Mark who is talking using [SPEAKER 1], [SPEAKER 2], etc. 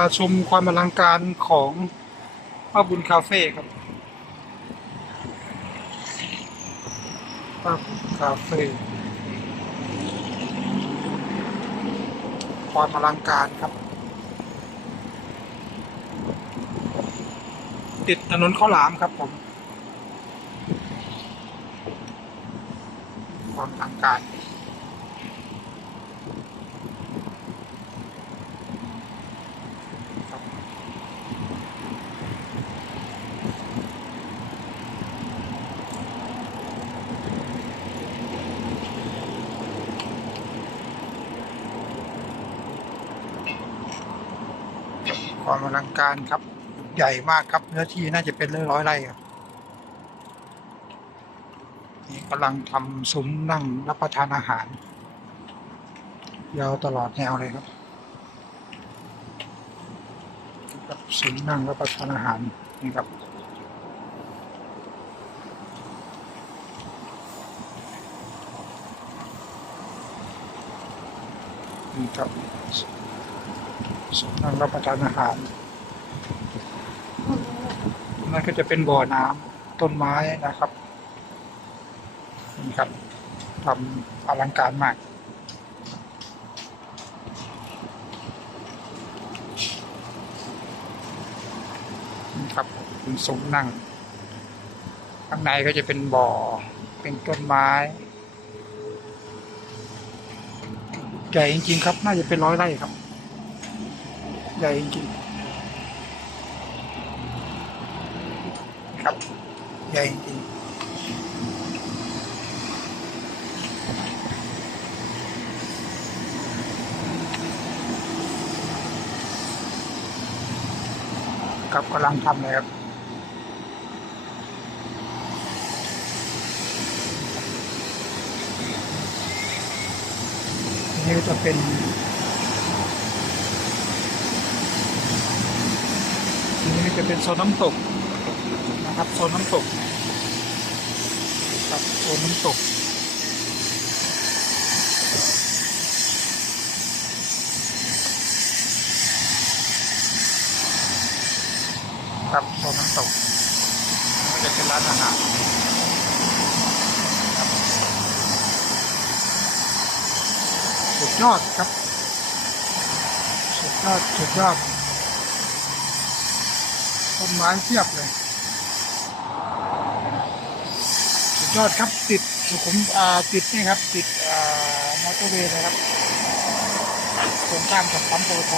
[SPEAKER 1] าชมความอลังการของป้าบุญคาเฟ่ครับป้าบุญคาเฟ่ความอลังการครับ ติดถนนข้าวหลามครับผม ความอลังการ ความอลังการครับ ใหญ่มากครับเนื้อที่น่าจะเป็นร้อยไร่ครับนี่กำลังทำซุ้มนั่งรับประทานอาหาร ยาวตลอดแนวเลยครับครับซุ้มนั่งรับประทานอาหารนี่ครับนี่ครับ นั่งรับประทานอาหารนั่นก็จะเป็นบ่อน้ำต้นไม้นะครับนี่ครับทำอลังการมากนี่ครับเป็นซุ้มนั่ง ข้างในก็จะเป็นบ่อ เป็นต้นไม้ ใหญ่จริงๆครับ น่าจะเป็นร้อยไร่ครับ ใหญ่จริงครับ ใหญ่จริงครับกำลังทำเลยครับนนี่จะเป็นอันนี้ จะเป็นโซนน้ำตกนะครับโซนน้ำตกครับโซนน้ำตกครับโซนน้ำตกก็จะเป็นร้านอาหารครับสุดยอดครับสุดยอดสุดยอด ต้นไม้เทียบเลยสุดยอดครับติดสุขุมอ่าติดนี่ครับ ติดอ่ามอเตอร์เวย์นะครับตรงข้ามกับปั๊มปตท